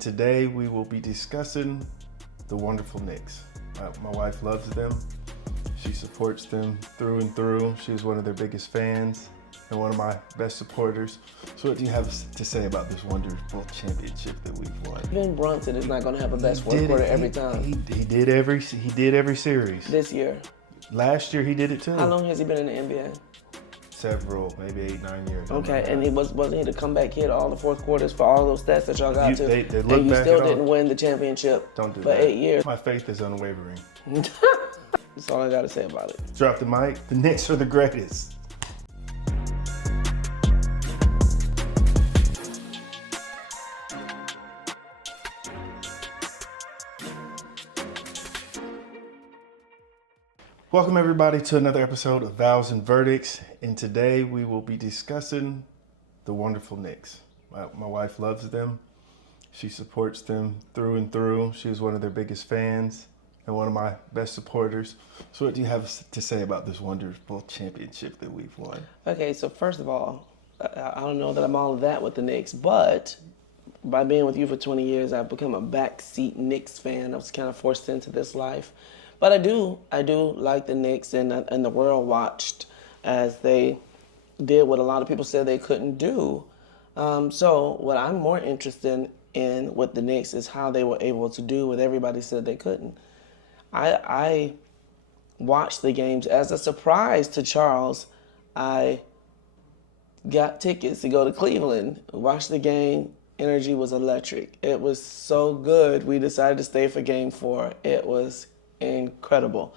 Today we will be discussing the wonderful Knicks. My wife loves them. She supports them through and through. She's one of their biggest fans and one of my best supporters. So what do you have to say about this wonderful championship that we've won? Even Brunson is not going to have a best fourth quarter every time. He did every series. This year. Last year he did it too. How long has he been in the NBA? Several, maybe 8-9 years. Okay, and he wasn't he the comeback hit all the fourth quarters for all those stats that y'all got to? They look and you back still at didn't all. win the championship Don't do for that. 8 years. My faith is unwavering. That's all I got to say about it. Drop the mic. The Knicks are the greatest. Welcome everybody to another episode of Vows and Verdicts, and today we will be discussing the wonderful Knicks. My wife loves them. She supports them through and through. She's one of their biggest fans and one of my best supporters. So what do you have to say about this wonderful championship that we've won? Okay, so first of all, I don't know that I'm all of that with the Knicks, but by being with you for 20 years, I've become a backseat Knicks fan. I was kind of forced into this life. But I do like the Knicks, and the world watched as they did what a lot of people said they couldn't do. So what I'm more interested in with the Knicks is how they were able to do what everybody said they couldn't. I watched the games as a surprise to Charles. I got tickets to go to Cleveland, watched the game. Energy was electric. It was so good. We decided to stay for Game 4. It was incredible.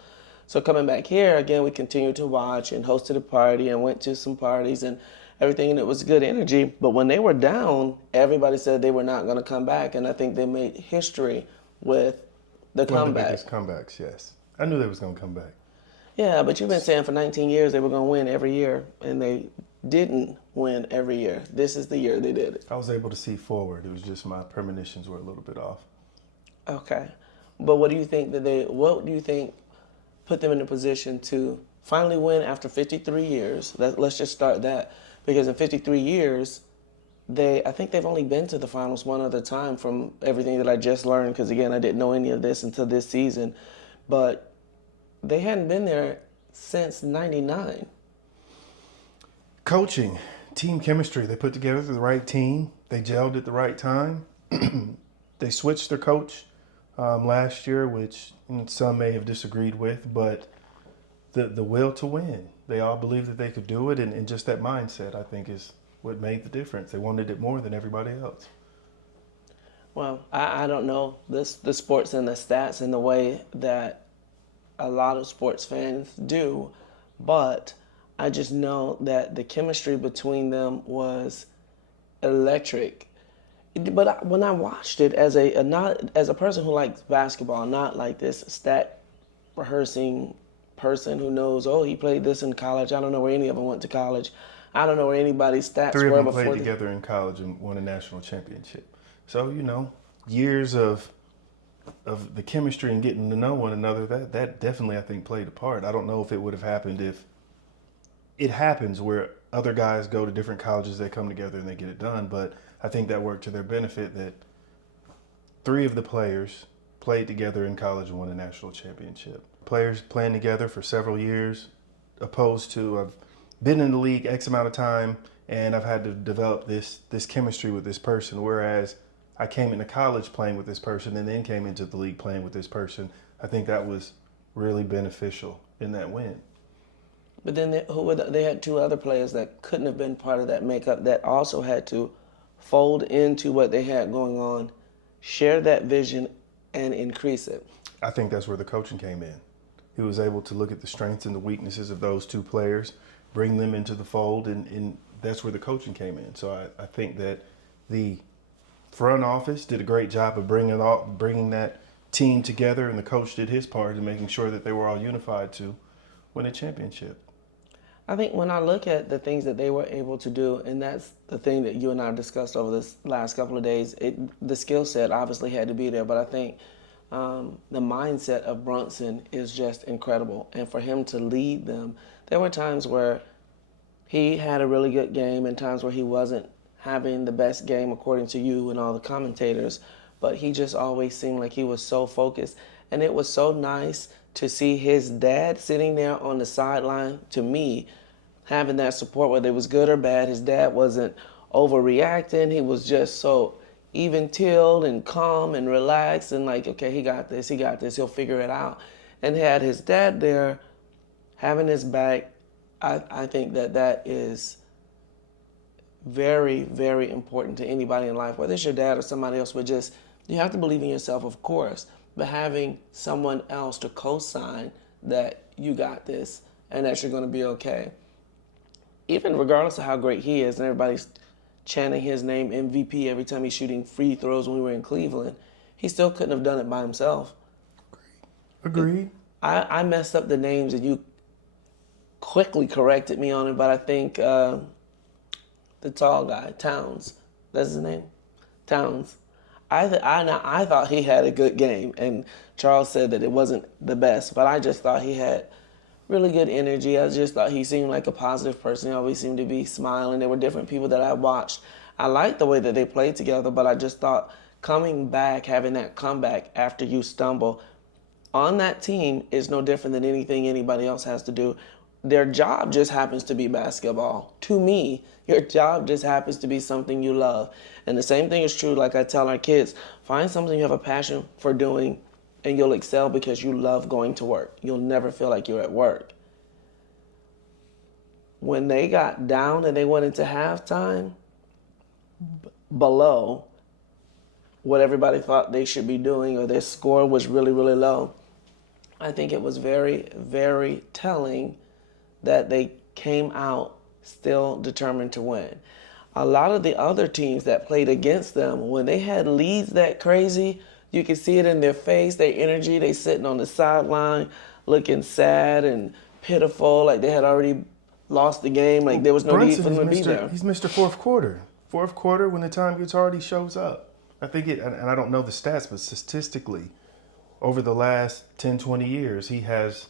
So coming back here, again, we continued to watch and hosted a party and went to some parties and everything, and it was good energy. But when they were down, everybody said they were not going to come back, and I think they made history with the comeback. One of the biggest comebacks, yes. I knew they was going to come back. Yeah, but you've been saying for 19 years they were going to win every year, and they didn't win every year. This is the year they did it. I was able to see forward. It was just my premonitions were a little bit off. Okay. But what do you think put them in a position to finally win after 53 years? Let's just start that. Because in 53 years, I think they've only been to the finals one other time from everything that I just learned, because again, I didn't know any of this until this season. But they hadn't been there since 99. Coaching, team chemistry. They put together the right team. They gelled at the right time. They switched their coach last year, which some may have disagreed with, but the will to win. They all believed that they could do it, and just that mindset, I think, is what made the difference. They wanted it more than everybody else. Well, I don't know the sports and the stats in the way that a lot of sports fans do, but I just know that the chemistry between them was electric. But when I watched it not as a person who likes basketball, not like this stat rehearsing person who knows, oh, he played this in college. I don't know where any of them went to college. I don't know where anybody's stats Three were of them before. played together in college and won a national championship. So, years of the chemistry and getting to know one another, that definitely, I think, played a part. I don't know if it would have happened if it happens where other guys go to different colleges, they come together and they get it done, but I think that worked to their benefit that three of the players played together in college and won a national championship. Players playing together for several years, opposed to I've been in the league X amount of time and I've had to develop this chemistry with this person, whereas I came into college playing with this person and then came into the league playing with this person. I think that was really beneficial in that win. But then they had two other players that couldn't have been part of that makeup that also had to fold into what they had going on, share that vision, and increase it. I think that's where the coaching came in. He was able to look at the strengths and the weaknesses of those two players, bring them into the fold, and that's where the coaching came in. So I think that the front office did a great job of bringing that team together, and the coach did his part in making sure that they were all unified to win a championship. I think when I look at the things that they were able to do, and that's the thing that you and I discussed over this last couple of days, the skill set obviously had to be there, but I think the mindset of Brunson is just incredible. And for him to lead them, there were times where he had a really good game and times where he wasn't having the best game according to you and all the commentators. but he just always seemed like he was so focused. And it was so nice to see his dad sitting there on the sideline, to me, having that support, whether it was good or bad. His dad wasn't overreacting. He was just so even-keeled and calm and relaxed and like, okay, he got this, he'll figure it out. And had his dad there having his back. I think that is very, very important to anybody in life, whether it's your dad or somebody else, but just, you have to believe in yourself, of course, but having someone else to co-sign that you got this and that you're going to be okay. Even regardless of how great he is, and everybody's chanting his name MVP every time he's shooting free throws when we were in Cleveland, he still couldn't have done it by himself. Agreed. I messed up the names and you quickly corrected me on it, but I think the tall guy, Towns, that's his name? Towns. I thought he had a good game, and Charles said that it wasn't the best, but I just thought he had really good energy. I just thought he seemed like a positive person. He always seemed to be smiling. There were different people that I watched. I liked the way that they played together, but I just thought coming back, having that comeback after you stumble on that team is no different than anything anybody else has to do. Their job just happens to be basketball. To me, your job just happens to be something you love. And the same thing is true, like I tell our kids, find something you have a passion for doing and you'll excel because you love going to work. You'll never feel like you're at work. When they got down and they went into halftime, below what everybody thought they should be doing, or their score was really, really low, I think it was very, very telling that they came out still determined to win. A lot of the other teams that played against them, when they had leads that crazy, you could see it in their face, their energy. They sitting on the sideline looking sad and pitiful, like they had already lost the game, like there was no need for them to be there. He's Mr. Fourth Quarter. Fourth quarter, when the time gets hard, he shows up. I think and I don't know the stats, but statistically, over the last 10, 20 years, he has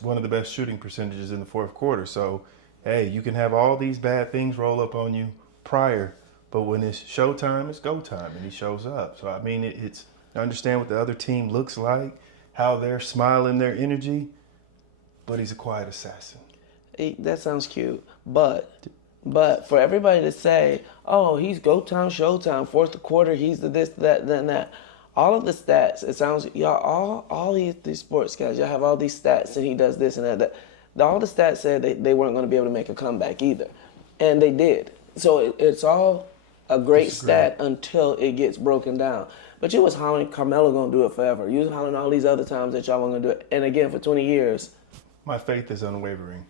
one of the best shooting percentages in the fourth quarter. So, hey, you can have all these bad things roll up on you prior, but when it's showtime, it's go time, and he shows up. So, I mean, it's I understand what the other team looks like, how they're smiling, their energy, but he's a quiet assassin. That sounds cute, but for everybody to say, oh, he's go time, showtime, fourth quarter, he's the this, that, then that. All of the stats, it sounds, y'all, all these sports guys, y'all have all these stats and he does this and that. All the stats said they weren't going to be able to make a comeback either. And they did. So it's all a great stat until it gets broken down. But you was hollering Carmelo going to do it forever. You was hollering all these other times that y'all weren't going to do it. And again, for 20 years. My faith is unwavering.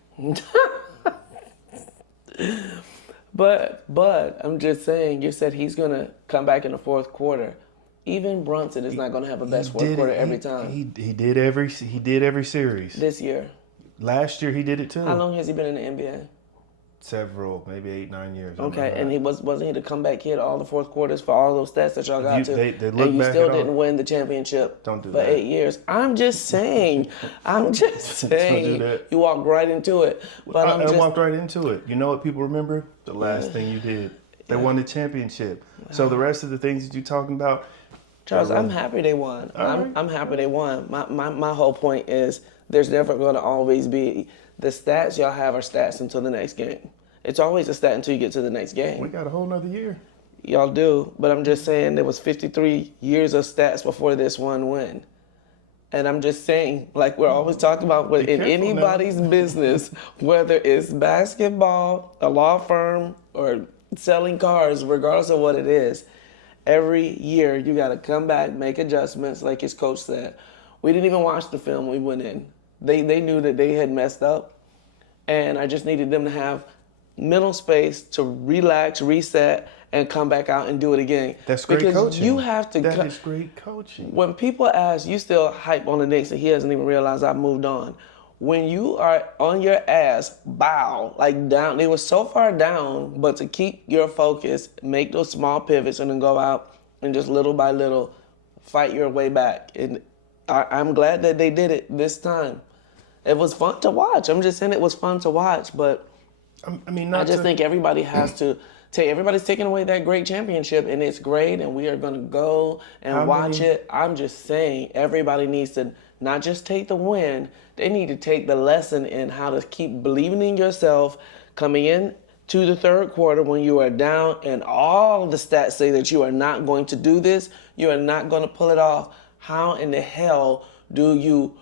But I'm just saying, you said he's going to come back in the fourth quarter. Even Brunson is not going to have a best fourth quarter every time. He did every series. This year. Last year he did it too. How long has he been in the NBA? Several, maybe 8, 9 years. Okay, and he wasn't he the comeback kid all the fourth quarters for all those stats that y'all got to? They look and you back still at didn't win the championship Don't do for that. 8 years. I'm just saying. Don't do that. You walked right into it. But I walked right into it. You know what people remember? The last thing you did. They won the championship. So the rest of the things that you're talking about, Charles, I'm happy they won. I'm happy they won. My whole point is there's never going to always be the stats y'all have are stats until the next game. It's always a stat until you get to the next game. we got a whole nother year. Y'all do, but I'm just saying there was 53 years of stats before this one win. And I'm just saying, like we're always talking about, in anybody's business, whether it's basketball, a law firm, or selling cars, regardless of what it is, every year you got to come back, make adjustments, like his coach said. We didn't even watch the film we went in. They knew that they had messed up, and I just needed them to have mental space to relax, reset, and come back out and do it again. That's great because coaching. You have to. That is great coaching. When people ask, you still hype on the Knicks, and he hasn't even realized I've moved on. When you are on your ass, bow, like down, they were so far down, but to keep your focus, make those small pivots, and then go out and just little by little fight your way back. And I'm glad that they did it this time. It was fun to watch. I'm just saying it was fun to watch, but I just think everybody has to Everybody's taking away that great championship, and it's great, and we are going to go and How watch many- it. I'm just saying, everybody needs to not just take the win, they need to take the lesson in how to keep believing in yourself coming in to the third quarter when you are down, and all the stats say that you are not going to do this, you are not going to pull it off. How in the hell do you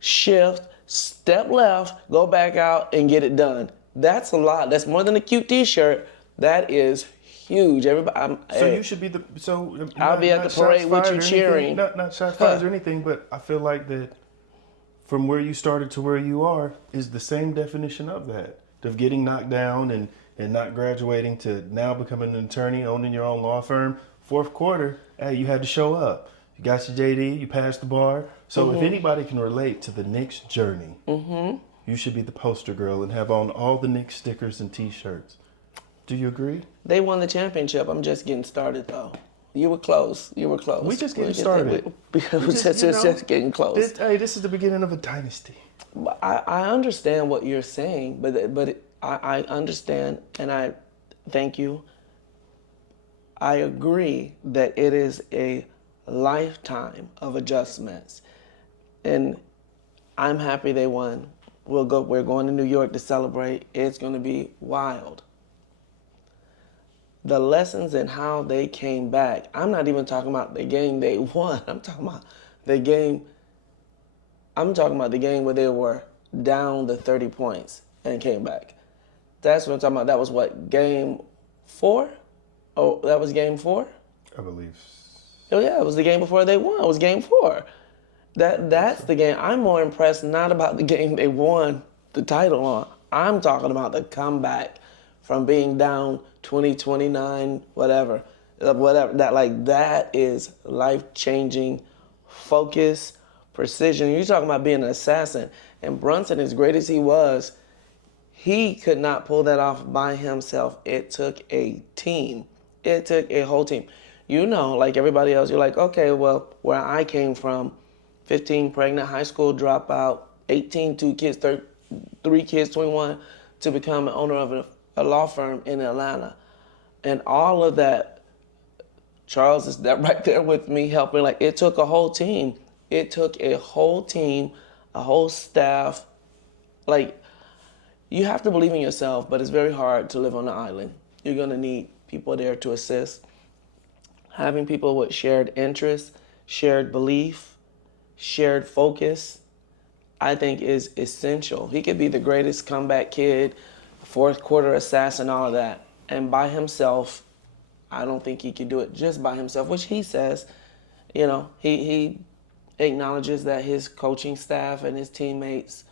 shift, step left, go back out, and get it done? That's a lot. That's more than a cute T-shirt. That is huge. Everybody. You should be the I'll be at the parade with you cheering. Not shots fired or anything, but I feel like that from where you started to where you are is the same definition of that. Of getting knocked down and not graduating to now becoming an attorney, owning your own law firm. Fourth quarter, hey, you had to show up. You got your JD, you passed the bar. So if anybody can relate to the Knicks journey, you should be the poster girl and have on all the Knicks stickers and T-shirts. Do you agree? They won the championship. I'm just getting started, though. You were close. We just getting started. We're just getting close. This is the beginning of a dynasty. I understand what you're saying, but I understand, and I thank you. I agree that it is a lifetime of adjustments, and I'm happy they won. We're going to New York to celebrate. It's going to be wild. The lessons and how they came back. I'm not even talking about the game they won. I'm talking about the game. I'm talking about the game where they were down the 30 points and came back. That's what I'm talking about. That was what, game 4? Oh, that was game 4? I believe. Oh yeah, it was the game before they won. It was game 4. That's the game. I'm more impressed not about the game they won the title on. I'm talking about the comeback from being down 20, 29, whatever. That is life-changing focus, precision. You're talking about being an assassin. And Brunson, as great as he was, he could not pull that off by himself. It took a team. It took a whole team. You know, like everybody else, you're like, okay, well, where I came from, 15 pregnant, high school dropout, 18, 2 kids, 3 kids, 21, to become an owner of a law firm in Atlanta. And all of that, Charles is right there with me helping. Like, it took a whole team. It took a whole team, a whole staff. Like, you have to believe in yourself, but it's very hard to live on an island. You're going to need people there to assist. Having people with shared interests, shared belief, shared focus, I think is essential. He could be the greatest comeback kid, fourth quarter assassin, all of that. And by himself, I don't think he could do it just by himself, which he says, you know, he acknowledges that his coaching staff and his teammates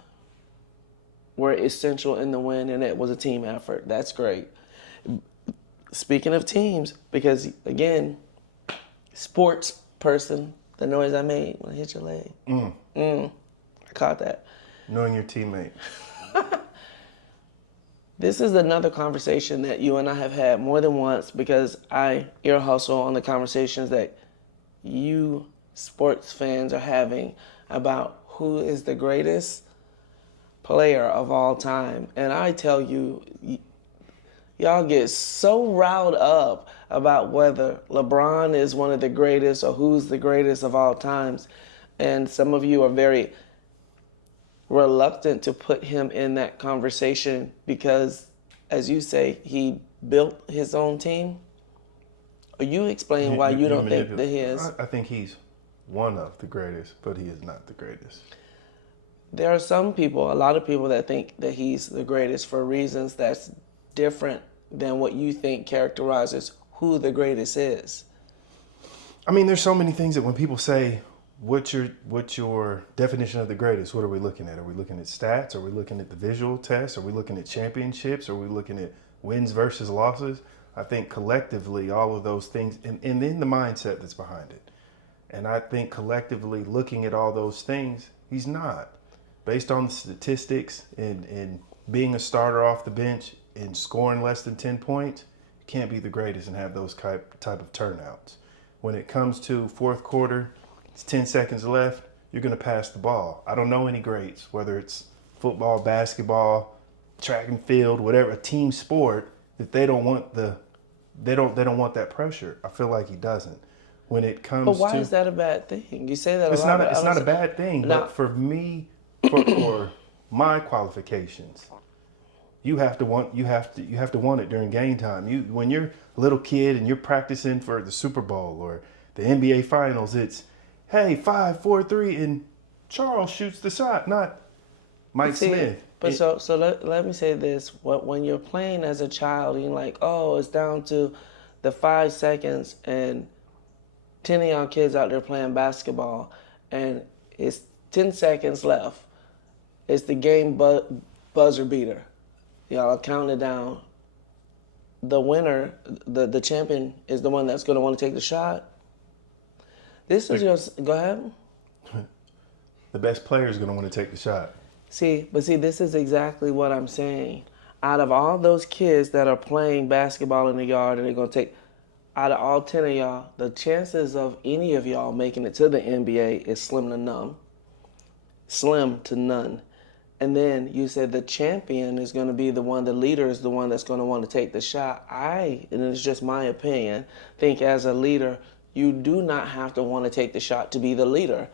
were essential in the win, and it was a team effort. That's great. Speaking of teams, because again, sports person, the noise I made when I hit your leg. I caught that. Knowing your teammate. This is another conversation that you and I have had more than once, because I ear hustle on the conversations that you sports fans are having about who is the greatest player of all time. And I tell you, y'all get so riled up about whether LeBron is one of the greatest or who's the greatest of all times. And some of you are very reluctant to put him in that conversation because, as you say, he built his own team. Or you explain why you don't think that he is. I think he's one of the greatest, but he is not the greatest. There are some people, a lot of people, that think that he's the greatest for reasons that's different than what you think characterizes who the greatest is. I mean, there's so many things that when people say, what's your definition of the greatest, what are we looking at? Are we looking at stats? Are we looking at the visual tests? Are we looking at championships? Are we looking at wins versus losses? I think collectively all of those things, and then the mindset that's behind it. And I think collectively looking at all those things, he's not. Based on the statistics and being a starter off the bench and scoring less than 10 points, you can't be the greatest and have those type of turnouts. When it comes to fourth quarter, it's 10 seconds left, you're going to pass the ball. I don't know any greats, whether it's football, basketball, track and field, whatever, a team sport. that they don't want that pressure. I feel like he doesn't. When it But comes why to is that a bad thing? You say that a it's lot, not but a, I it's don't not a see. bad thing, Now, but for me, for my qualifications, you have to want it during game time. When you're a little kid and you're practicing for the Super Bowl or the NBA Finals, it's hey 5, 4, 3, and Charles shoots the shot, not Mike see, Smith. but let me say this: when you're playing as a child, you're like, oh, it's down to the 5 seconds, and 10 of y'all kids out there playing basketball, and it's 10 seconds left. It's the game buzzer beater. Y'all are counting down. The winner, the champion, is the one that's going to want to take the shot. This is your. Go ahead. The best player is going to want to take the shot. See, this is exactly what I'm saying. Out of all those kids that are playing basketball in the yard and they're going to take, out of all 10 of y'all, the chances of any of y'all making it to the NBA is slim to none. Slim to none. And then you said the champion is going to be the one, the leader is the one that's going to want to take the shot. And it's just my opinion, think as a leader, you do not have to want to take the shot to be the leader.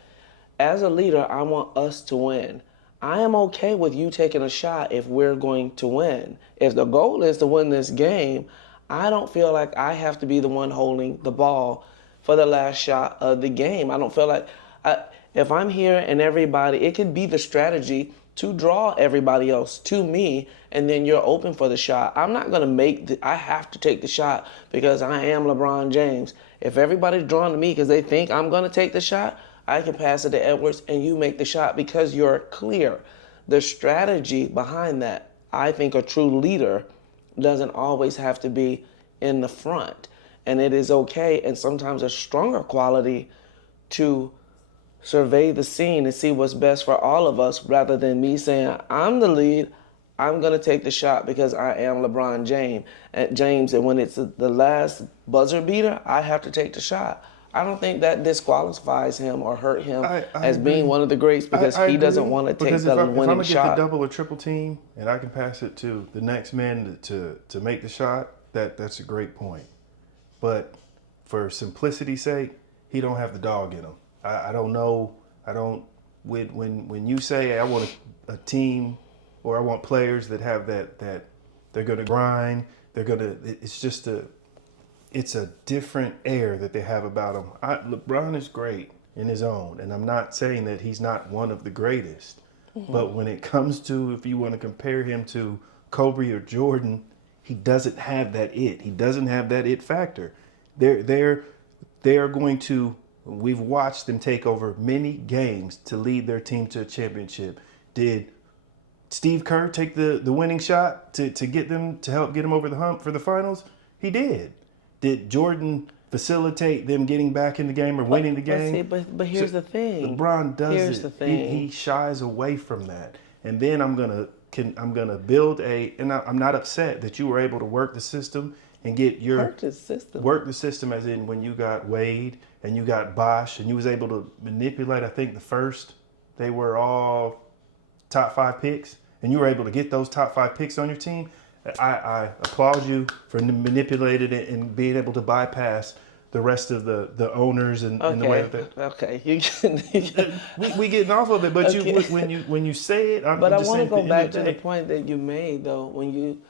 As a leader, I want us to win. I am okay with you taking a shot if we're going to win. If the goal is to win this game, I don't feel like I have to be the one holding the ball for the last shot of the game. I don't feel like if I'm here and everybody, it could be the strategy to draw everybody else to me, and then you're open for the shot. I'm not going to I have to take the shot because I am LeBron James. If everybody's drawn to me because they think I'm going to take the shot, I can pass it to Edwards and you make the shot because you're clear. The strategy behind that, I think a true leader doesn't always have to be in the front. And it is okay, and sometimes a stronger quality, to survey the scene and see what's best for all of us rather than me saying, I'm the lead, I'm going to take the shot because I am LeBron James. And when it's the last buzzer beater, I have to take the shot. I don't think that disqualifies him or hurt him I as agree. being one of the greats because I he doesn't agree. want to take Because the if I'm winning gonna get the shot. double or triple team and I can pass it to the next man to make the shot, that's a great point. But for simplicity's sake, he don't have the dog in him. I don't know. I don't. When you say I want a team or I want players that have that they're gonna grind. It's a different air that they have about him. LeBron is great in his own, and I'm not saying that he's not one of the greatest. Mm-hmm. But when it comes to, if you want to compare him to Kobe or Jordan, he doesn't have that it. He doesn't have that it factor. They are going to. We've watched them take over many games to lead their team to a championship. Did Steve Kerr take the winning shot to get them, to help get them over the hump for the finals? He did. Did Jordan facilitate them getting back in the game or winning the game? But here's the thing. LeBron does here's it. The thing. He shies away from that. And then I'm gonna build and I'm not upset that you were able to work the system and get work the system as in when you got Wade and you got Bosh and you was able to manipulate. I think they were all top 5 picks, and you were able to get those top 5 picks on your team. I applaud you for manipulating it and being able to bypass the rest of the owners and the way that. Okay, we getting off of it, but okay. when you say it, but I want to go back to the point that you made though. When you,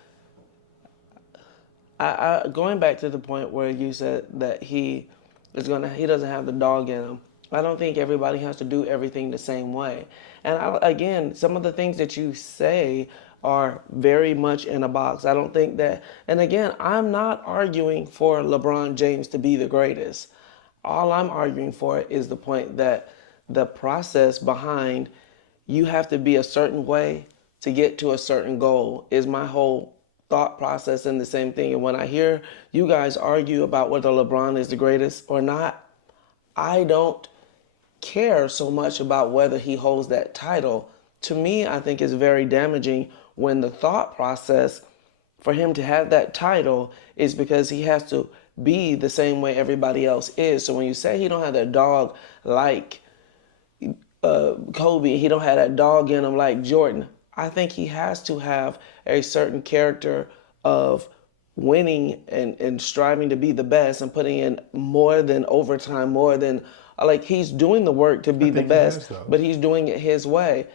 going back to the point where you said that he doesn't have the dog in him. I don't think everybody has to do everything the same way. And again, some of the things that you say are very much in a box. I don't think that, and again, I'm not arguing for LeBron James to be the greatest. All I'm arguing for is the point that the process behind you have to be a certain way to get to a certain goal is my whole thought process in the same thing. And when I hear you guys argue about whether LeBron is the greatest or not, I don't care so much about whether he holds that title. To me, I think it's very damaging when the thought process for him to have that title is because he has to be the same way everybody else is. So when you say he don't have that dog like Kobe, he don't have that dog in him like Jordan, I think he has to have a certain character of winning and striving to be the best and putting in more than overtime, more than like he's doing the work to be the think he best, has, though. but he's doing it his way.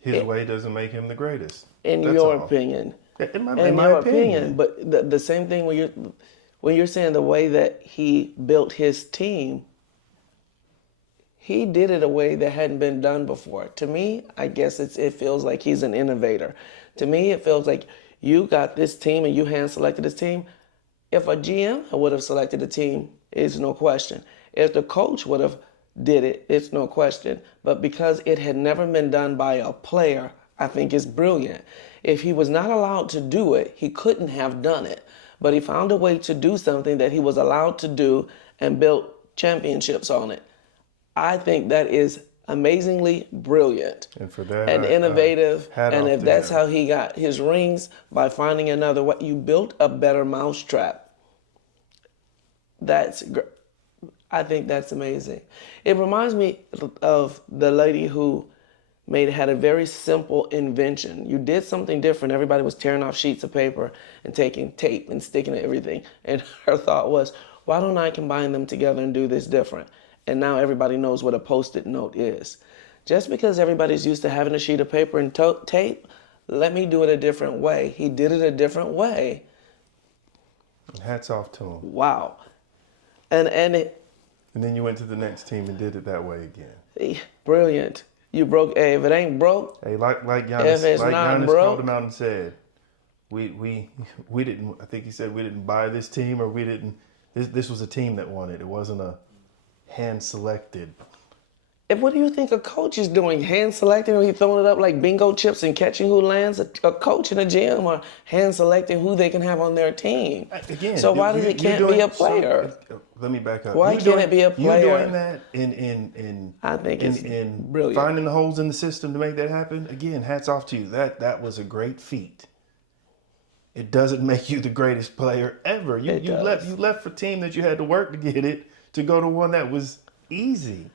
His way doesn't make him the greatest. In That's your all. opinion. In my Your opinion. But the same thing when you're saying the way that he built his team, he did it a way that hadn't been done before. To me, I guess it feels like he's an innovator. To me, it feels like you got this team and you hand selected this team. If a GM would have selected a team, it's no question. If the coach would have did it, it's no question. But because it had never been done by a player, I think it's brilliant. If he was not allowed to do it, he couldn't have done it. But he found a way to do something that he was allowed to do and built championships on it. I think that is amazingly brilliant And for that, and innovative. And if that's him. how he got his rings, by finding another way, you built a better mousetrap. I think that's amazing. It reminds me of the lady who had a very simple invention. You did something different. Everybody was tearing off sheets of paper and taking tape and sticking to everything. And her thought was, why don't I combine them together and do this different? And now everybody knows what a Post-it note is. Just because everybody's used to having a sheet of paper and tape, let me do it a different way. He did it a different way. Hats off to him. Wow. And then you went to the next team and did it that way again. Brilliant. You broke. Hey, if it ain't broke, Hey, like Giannis, if it's like not Giannis broke, called him out and said, we didn't. I think he said we didn't buy this team, or we didn't. This was a team that won it. It wasn't a hand selected. What do you think a coach is doing? Hand selecting, or he throwing it up like bingo chips and catching who lands? A coach in a gym, or hand selecting who they can have on their team? Again, so why does it can't be a player? Let me back up. Why can't it be a player? You doing that in I think it's brilliant. Finding the holes in the system to make that happen. Again, hats off to you. That was a great feat. It doesn't make you the greatest player ever. You left for a team that you had to work to get it to go to one that was easy.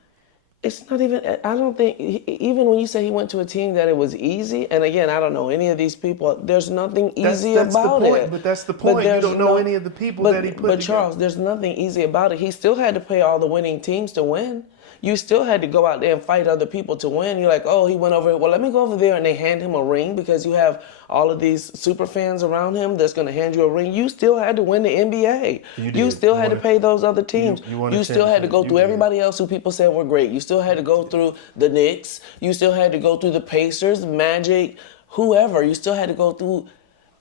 It's not even, I don't think, even when you say he went to a team that it was easy, and again, I don't know any of these people, there's nothing easy about it. But that's the point. You don't know any of the people that he put together. But Charles, there's nothing easy about it. He still had to pay all the winning teams to win. You still had to go out there and fight other people to win. You're like, oh, he went over here. Well, let me go over there, and they hand him a ring because you have all of these super fans around him that's going to hand you a ring. You still had to win the NBA. You still had to pay those other teams. You still had to go through everybody else who people said were great. You still had to go through the Knicks. You still had to go through the Pacers, the Magic, whoever. You still had to go through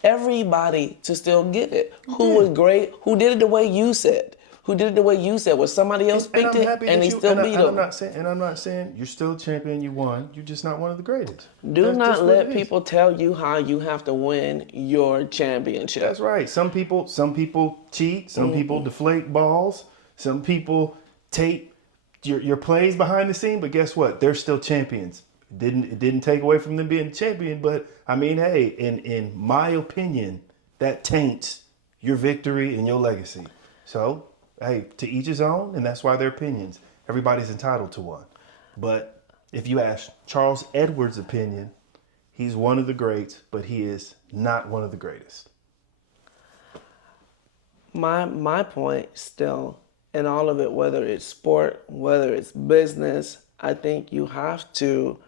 everybody to still get it. Who was great? Who did it the way you said? Who did it the way you said? Was somebody else picked it and he still beat them? I'm not saying you're still a champion. You won. You're just not one of the greatest. Do not let people tell you how you have to win your championship. That's right. Some people cheat. Some people deflate balls. Some people tape your plays behind the scene. But guess what? They're still champions. It didn't take away from them being a champion. But I mean, hey, in my opinion, that taints your victory and your legacy. So, hey, to each his own, and that's why they're opinions. Everybody's entitled to one. But if you ask Charles Edwards' opinion, he's one of the greats, but he is not one of the greatest. My point still, in all of it, whether it's sport, whether it's business, I think you have to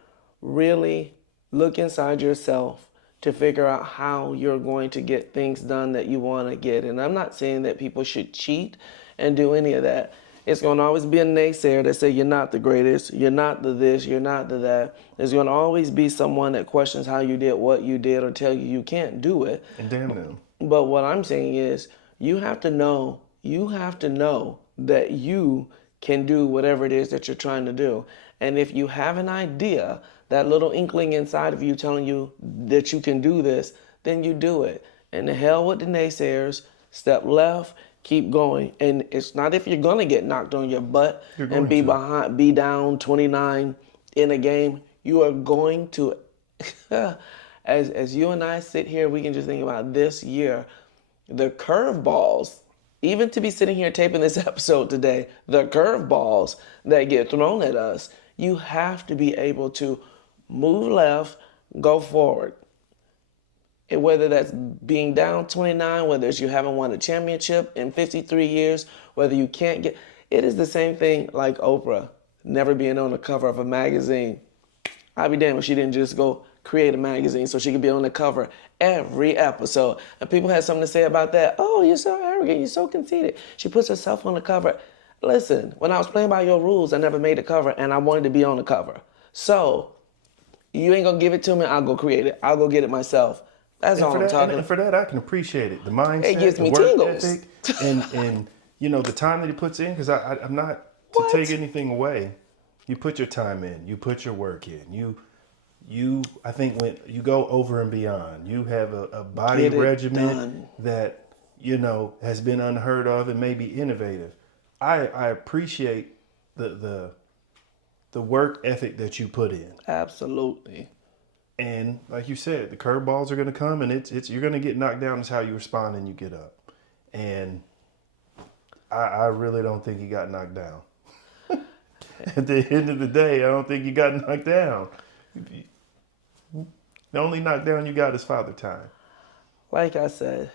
really look inside yourself to figure out how you're going to get things done that you want to get. And I'm not saying that people should cheat and do any of that. It's going to always be a naysayer that say you're not the greatest, you're not the this, you're not the that. There's going to always be someone that questions how you did what you did or tell you can't do it. And damn them. But what I'm saying is you have to know that you can do whatever it is that you're trying to do. And if you have an idea, that little inkling inside of you telling you that you can do this, then you do it. And the hell with the naysayers, step left, keep going. And it's not if you're going to get knocked on your butt and be down 29 in a game. You are going to, as you and I sit here, we can just think about this year, the curveballs, even to be sitting here taping this episode today, the curveballs that get thrown at us, you have to be able to move left, go forward. And whether that's being down 29, whether it's you haven't won a championship in 53 years, whether you can't get, it is the same thing like Oprah, never being on the cover of a magazine. I'd be damned if she didn't just go create a magazine so she could be on the cover every episode. And people had something to say about that. Oh, you're so arrogant, you're so conceited. She puts herself on the cover. Listen, when I was playing by your rules, I never made the cover and I wanted to be on the cover. So, you ain't gonna give it to me, I'll go create it. I'll go get it myself. That's all I'm talking and about. for that, I can appreciate it. The mindset, It gives the me work tingles. ethic, and the time that he puts in. Because I'm not to What? take anything away. You put your time in. You put your work in. I think when you go over and beyond, you have a body Get it regimen done. that has been unheard of and maybe innovative. I appreciate the work ethic that you put in. Absolutely. And like you said, the curveballs are going to come, and it's you're going to get knocked down. It's how you respond and you get up. And I really don't think he got knocked down. At the end of the day, I don't think he got knocked down. The only knockdown you got is Father Time. Like I said,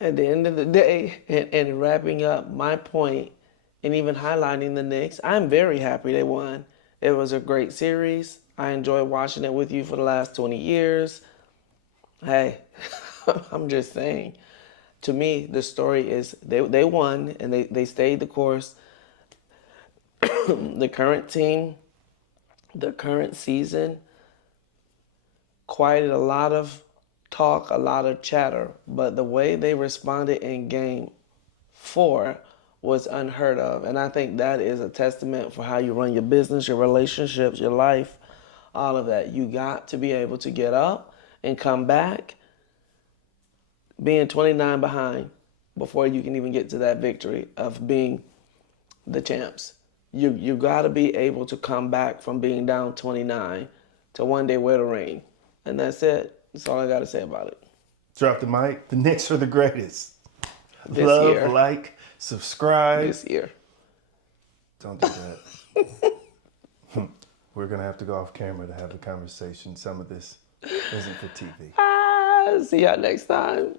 at the end of the day, and wrapping up my point, and even highlighting the Knicks, I'm very happy they won. It was a great series. I enjoyed watching it with you for the last 20 years. Hey, I'm just saying. To me, the story is they won and they stayed the course. The current team, the current season, quieted a lot of talk, a lot of chatter, but the way they responded in game 4 was unheard of. And I think that is a testament for how you run your business, your relationships, your life, all of that. You got to be able to get up and come back being 29 behind before you can even get to that victory of being the champs. You got to be able to come back from being down 29 to one day wear the ring. And that's it. That's all I got to say about it. Drop the mic. The Knicks are the greatest. This Love, year. like, subscribe. This year. Don't do that. We're going to have to go off camera to have a conversation. Some of this isn't for TV. See y'all next time.